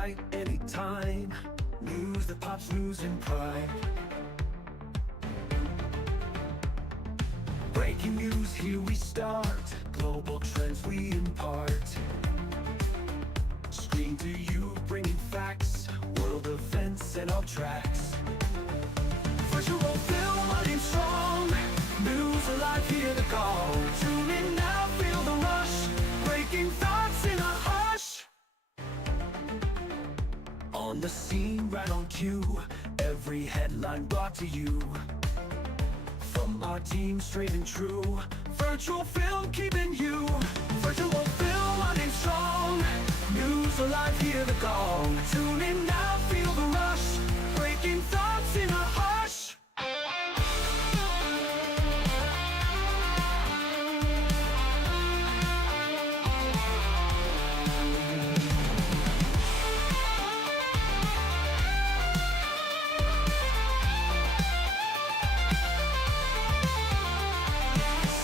night, anytime. News that pops, news in prime. Breaking news, here we start. Global trends we impart. Screen to you, bringing facts. World events and all tracks. Virtual film, running strong. News alive, hear the call. Tune in now, feel the rush. Breaking thoughts in a hush. On the scene, right on cue. Every headline brought to you. From our team, straight and true. Virtual film, keeping you. Virtual film, running strong. News alive, hear the call. Tune in now, feel the rush. Breaking thoughts in a hush.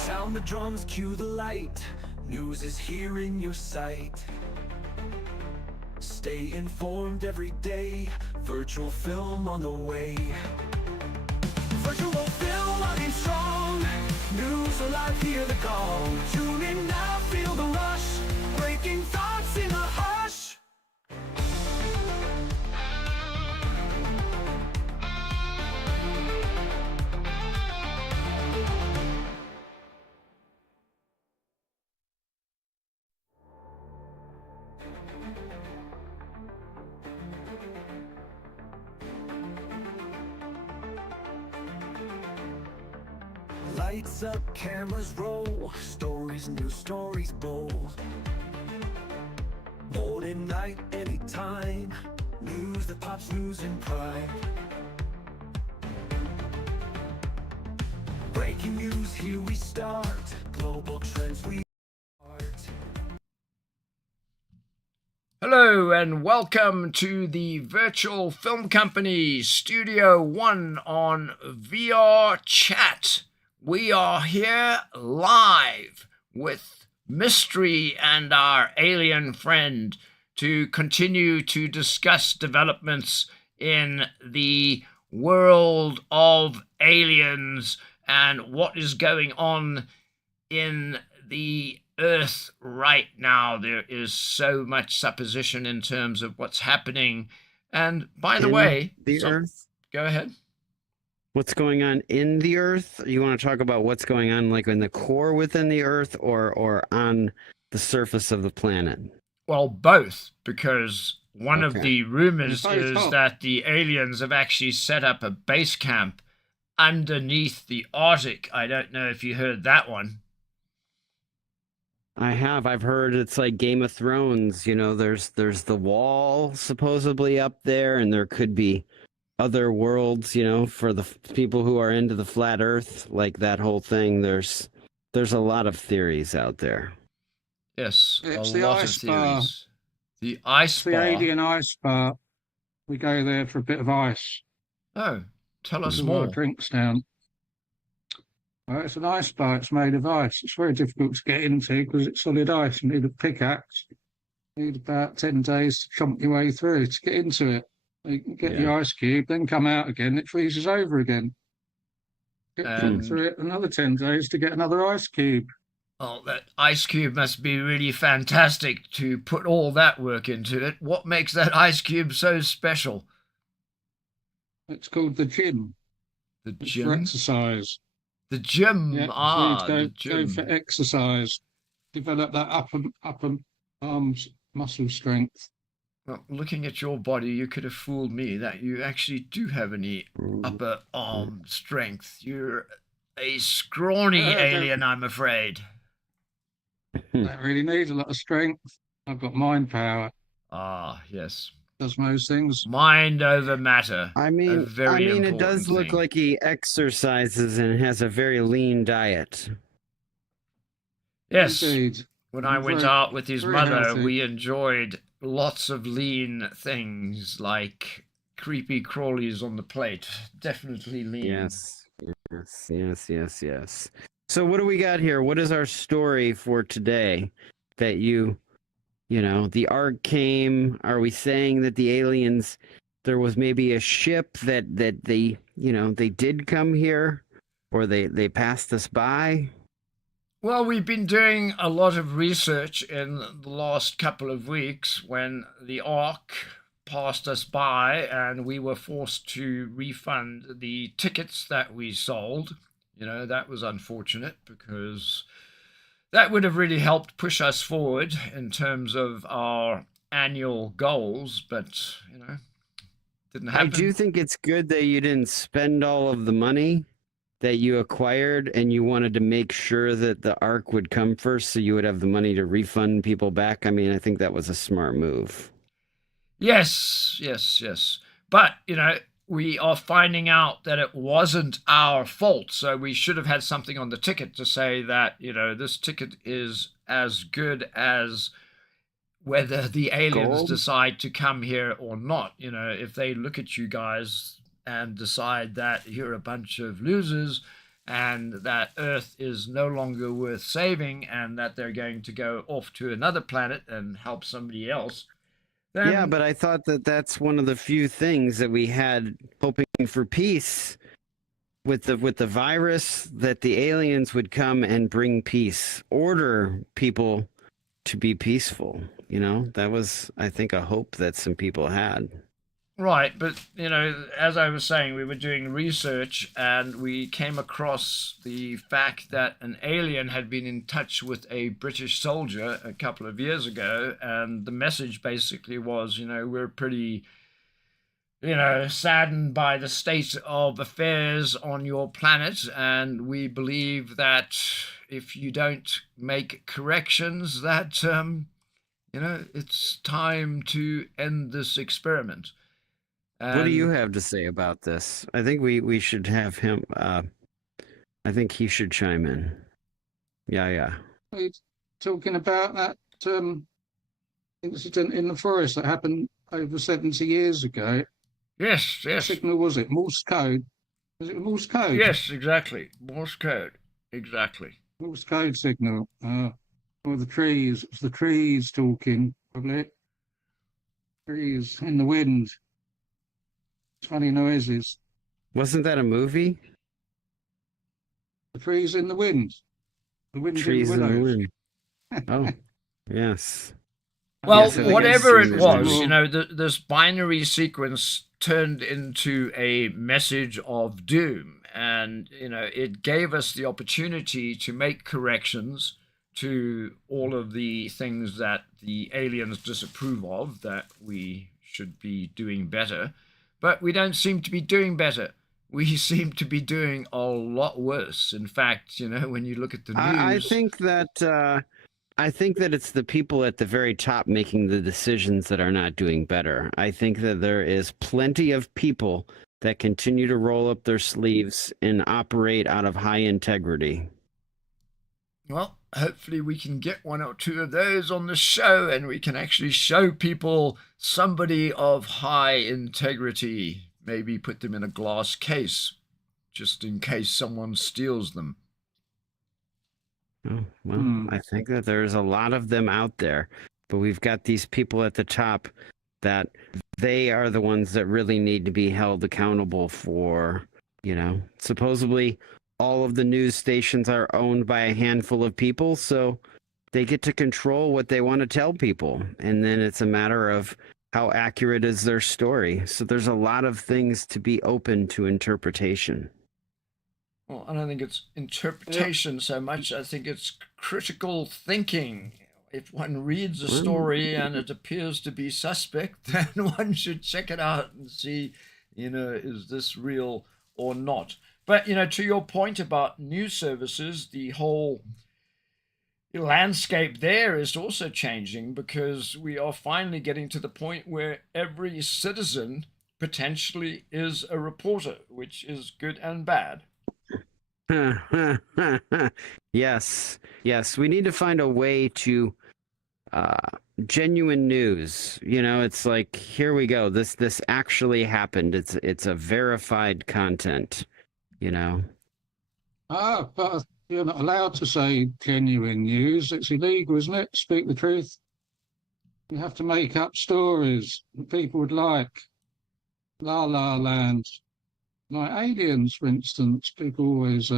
Sound the drums, cue the light. News is here in your sight. Stay informed every day. Virtual film on the way. Virtual film running strong. News alive, hear the call. Tune in now, feel the rush. Breaking thoughts in a hush. Lights up, cameras roll. Stories, new stories bold. Morning, night, anytime. News that pops, news in prime. Breaking news, here we start. Global trends we impart. Hello and welcome to the Virtual Film Company Studio One on VRChat. We are here live with Mystery and our alien friend to continue to discuss developments in the world of aliens and what is going on in the Earth right now. There is so much supposition in terms of what's happening. And by the way, the Earth. Go ahead. What's going on in the Earth? You want to talk about what's going on like in the core within the Earth or on the surface of the planet? Well, both, because one of the rumors is that the aliens have actually set up a base camp underneath the Arctic. I don't know if you heard that one. I have. I've heard it's like Game of Thrones. You know, there's the wall supposedly up there, and there could be other worlds, you know, for the people who are into the flat Earth, like that whole thing. There's a lot of theories out there. Yes, it's a lot of theories. The ice bar. The alien ice bar. We go there for a bit of ice. Oh, tell us Put more. our drinks down. Well, it's an ice bar. It's made of ice. It's very difficult to get into because it's solid ice. You need a pickaxe. You need about 10 days to chomp your way through to get into it. You can get the ice cube, then come out again. It freezes over again. Get through it another 10 days to get another ice cube. Oh, that ice cube must be really fantastic to put all that work into it. What makes that ice cube so special? It's called the gym. The It's gym? for exercise. The gym. Yeah, the gym. Go for exercise. Develop that upper arms muscle strength. Well, looking at your body, you could have fooled me that you actually do have any upper arm strength. You're a scrawny alien, I'm afraid. Don't really need a lot of strength. I've got mind power. Ah, yes. Does most things. Mind over matter. I mean, it does look like he exercises and has a very lean diet. Yes. Indeed. When I went out with his mother, we enjoyed lots of lean things like creepy crawlies on the plate. Definitely lean. Yes. So what do we got here? What is our story for today that you You know, the Ark came. Are we saying that the aliens, there was maybe a ship that they, you know, they did come here, or they passed us by? Well, we've been doing a lot of research in the last couple of weeks when the Ark passed us by and we were forced to refund the tickets that we sold. You know, that was unfortunate because that would have really helped push us forward in terms of our annual goals, but, you know, didn't I happen. do think it's good that you didn't spend all of the money that you acquired, and you wanted to make sure that the Ark would come first, so you would have the money to refund people back. I mean, I think that was a smart move. Yes, yes, yes. But, you know, we are finding out that it wasn't our fault. So we should have had something on the ticket to say that, you know, this ticket is as good as whether the aliens Gold? decide to come here or not. You know, if they look at you guys and decide that you're a bunch of losers and that Earth is no longer worth saving and that they're going to go off to another planet and help somebody else, then Yeah, but I thought that that's one of the few things that we had hoping for peace with the virus, that the aliens would come and bring peace, order people to be peaceful. You know, that was, I think, a hope that some people had. right, but you know, as I was saying, we were doing research and we came across the fact that an alien had been in touch with a British soldier a couple of years ago, and the message basically was, you know, we're pretty, you know, saddened by the state of affairs on your planet, and we believe that if you don't make corrections, that you know, it's time to end this experiment. What do you And have to say about this? I think we should have him. I think he should chime in. Yeah, yeah. Are you talking about that incident in the forest that happened over 70 years ago? yes, What yes, signal was it? Morse code? Was it Morse code? yes, exactly. Morse code. Exactly. Morse code signal. Or the trees. It was the trees talking, probably. Trees in the wind. Funny noises. Wasn't that a movie? The trees in the wind. The wind Trees in in the the willows. wind. Oh, yes. Well, Yes, I think I've whatever seen it this was, movie. you know, this binary sequence turned into a message of doom. And, you know, it gave us the opportunity to make corrections to all of the things that the aliens disapprove of, that we should be doing better. But we don't seem to be doing better. We seem to be doing a lot worse. In fact, you know, when you look at the I news. think that I think that it's the people at the very top making the decisions that are not doing better. I think that there is plenty of people that continue to roll up their sleeves and operate out of high integrity. Well, hopefully we can get one or two of those on the show and we can actually show people somebody of high integrity. Maybe put them in a glass case just in case someone steals them. Oh, well, I think that there's a lot of them out there, but we've got these people at the top that they are the ones that really need to be held accountable for, you know, supposedly all of the news stations are owned by a handful of people, so they get to control what they want to tell people. And then it's a matter of how accurate is their story. So there's a lot of things to be open to interpretation. Well, I don't think it's interpretation so much. I think it's critical thinking. If one reads a story and it appears to be suspect, then one should check it out and see, you know, is this real or not? But, you know, to your point about news services, the whole landscape there is also changing because we are finally getting to the point where every citizen potentially is a reporter, which is good and bad. Yes, yes. We need to find a way to genuine news. You know, it's like, here we go. This actually happened. It's a verified content. You know. But you're not allowed to say genuine news. It's illegal, isn't it? Speak the truth. You have to make up stories that people would like. La La Land, like aliens, for instance. People always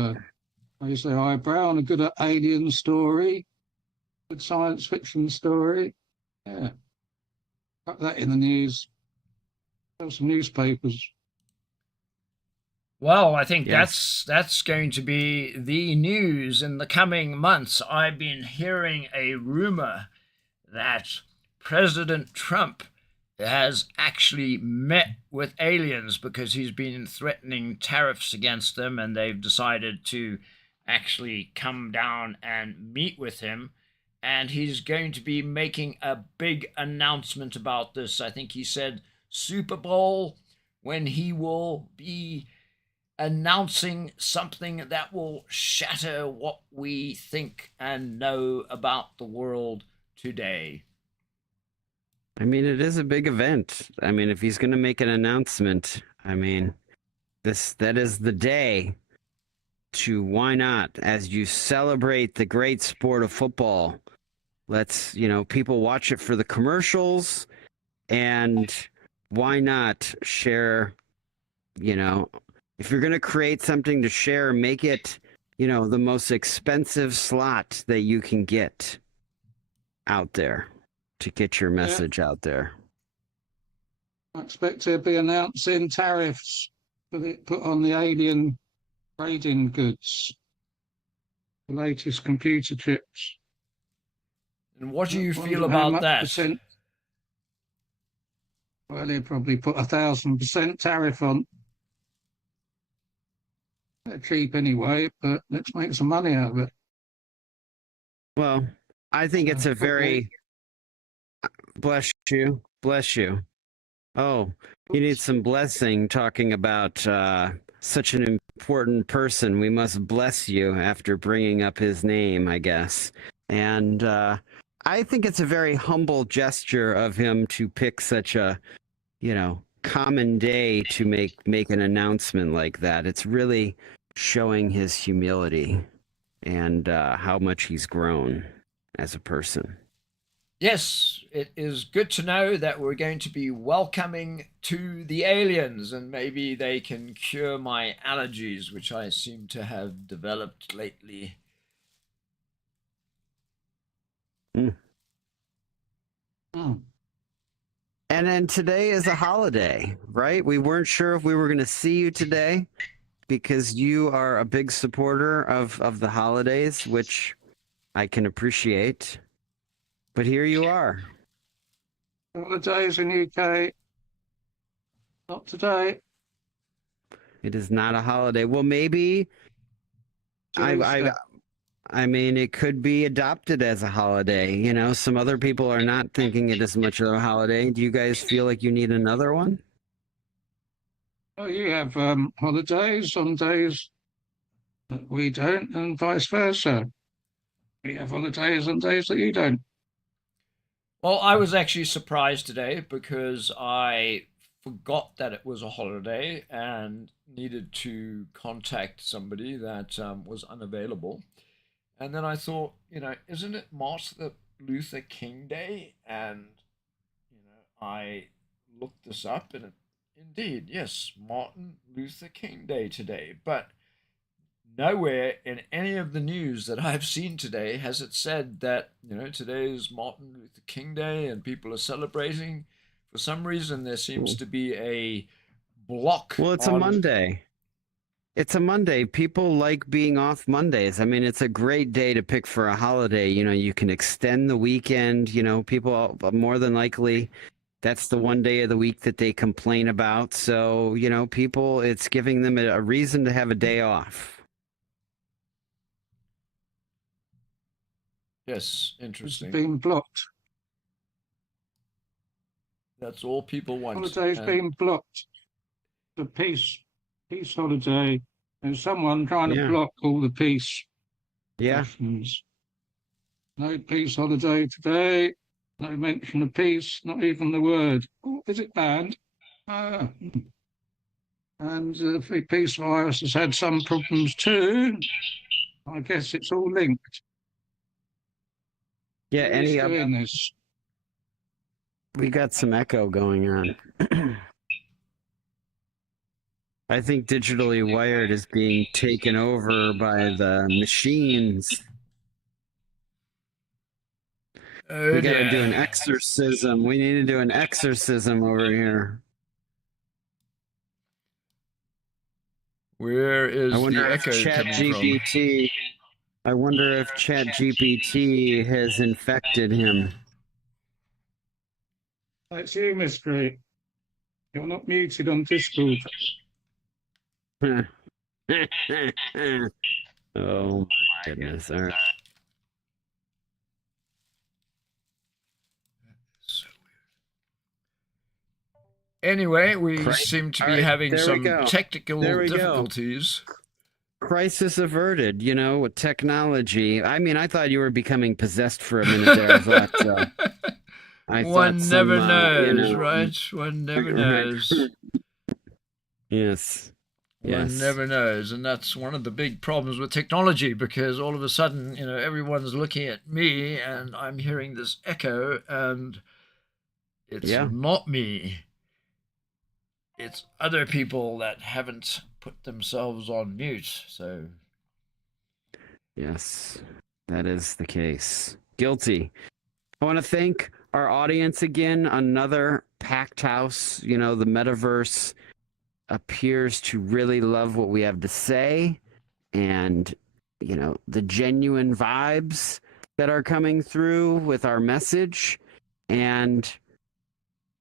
raise their eyebrow on a good alien story, good science fiction story. Yeah, put that in the news. Have some newspapers. Well, I think Yes. that's going to be the news in the coming months. I've been hearing a rumor that President Trump has actually met with aliens because he's been threatening tariffs against them, and they've decided to actually come down and meet with him. And he's going to be making a big announcement about this. I think he said Super Bowl, when he will be announcing something that will shatter what we think and know about the world today. I mean, it is a big event. I mean, if he's going to make an announcement, I mean, that is the day to why not as you celebrate the great sport of football. Let's, people watch it for the commercials and why not share, you know, if you're going to create something to share, make it, the most expensive slot that you can get out there to get your Yeah, message out there. I expect to be announcing tariffs put on the alien trading goods, the latest computer chips. And what do I you feel wonder how about much that? percent. Well, they probably put 1,000% tariff on. They're cheap anyway, but let's make some money out of it. Well, I think it's a Football. very bless you, bless you. Oh, you need some blessing talking about such an important person. We must bless you after bringing up his name, I guess. And I think it's a very humble gesture of him to pick such a, common day to make an announcement like that. It's really showing his humility and how much he's grown as a person. Yes, it is good to know that we're going to be welcoming to the aliens, and maybe they can cure my allergies, which I seem to have developed lately. Mm. Hmm. And then today is a holiday, right? We weren't sure if we were going to see you today because you are a big supporter of the holidays, which I can appreciate. But here you are. Holidays in UK, not today. It is not a holiday. Well, maybe I I Tuesday. I mean it could be adopted as a holiday. Some other people are not thinking it as much of a holiday. Do you guys feel like you need another one? Oh, you have holidays on days that we don't, and vice versa. We have holidays on days that you don't. Well, I was actually surprised today because I forgot that it was a holiday and needed to contact somebody that was unavailable. And then I thought, isn't it Martin Luther King Day? And, I looked this up, and indeed, yes, Martin Luther King Day today. But nowhere in any of the news that I've seen today has it said that, today is Martin Luther King Day and people are celebrating. For some reason, there seems to be a block Well, it's a on. Monday. It's a Monday. People like being off Mondays. I mean, it's a great day to pick for a holiday. You can extend the weekend. People more than likely, that's the one day of the week that they complain about. So, people, it's giving them a reason to have a day off. Yes, It's interesting. been blocked. That's all people want. Holidays And being blocked. The peace holiday. There's someone trying to Yeah. block all the peace Yeah. sessions. No peace holiday today. No mention of peace, not even the word. Oh, is it banned? Ah. And the peace virus has had some problems too. I guess it's all linked. Yeah. Who's doing this? We got some echo going on. I think Digitally Wired is being taken over by the machines. Oh We got to do an dear. exorcism. We need to do an exorcism over here. Where I is wonder the if echo coming from? ChatGPT. I wonder if ChatGPT has infected him. It's you, Mystery. You're not muted on Discord. Oh my goodness! All right. So anyway, we Christ. seem to All be right, having there we some go. technical There we go. difficulties. Crisis averted, you know, with technology. I mean, I thought you were becoming possessed for a minute there. I thought One some, never you knows, know, right? One never right. knows. Yes. One Yes. never knows, and that's one of the big problems with technology, because all of a sudden, everyone's looking at me and I'm hearing this echo, and it's Yeah. not me. It's other people that haven't put themselves on mute. So Yes. That is the case. Guilty. I want to thank our audience again. Another packed house. You know, the metaverse appears to really love what we have to say, and you know, the genuine vibes that are coming through with our message, and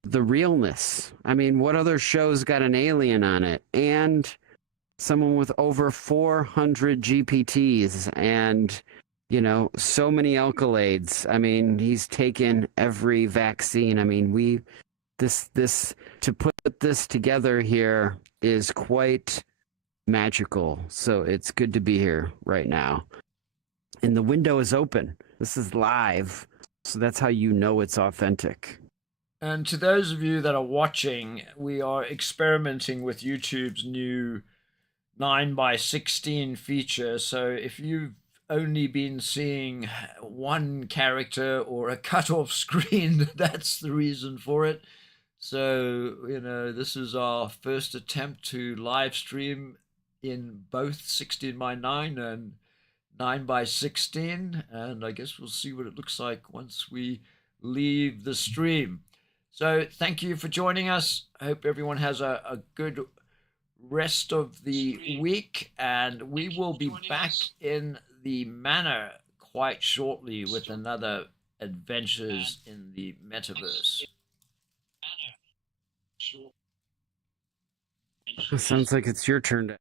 the realness. I mean, what other show's got an alien on it and someone with over 400 GPTs and, you know, so many accolades? I mean, he's taken every vaccine. I mean, this to put this together here is quite magical. So it's good to be here right now. And the window is open. This is live. So that's how you know it's authentic. And to those of you that are watching, we are experimenting with YouTube's new 9:16 feature. So if you've only been seeing one character or a cut-off screen, that's the reason for it. So, this is our first attempt to live stream in both 16:9 and 9:16. And I guess we'll see what it looks like once we leave the stream. So thank you for joining us. I hope everyone has a good rest of the week, and we will be back in the manor quite shortly with another adventures in the metaverse. Sounds like it's your turn to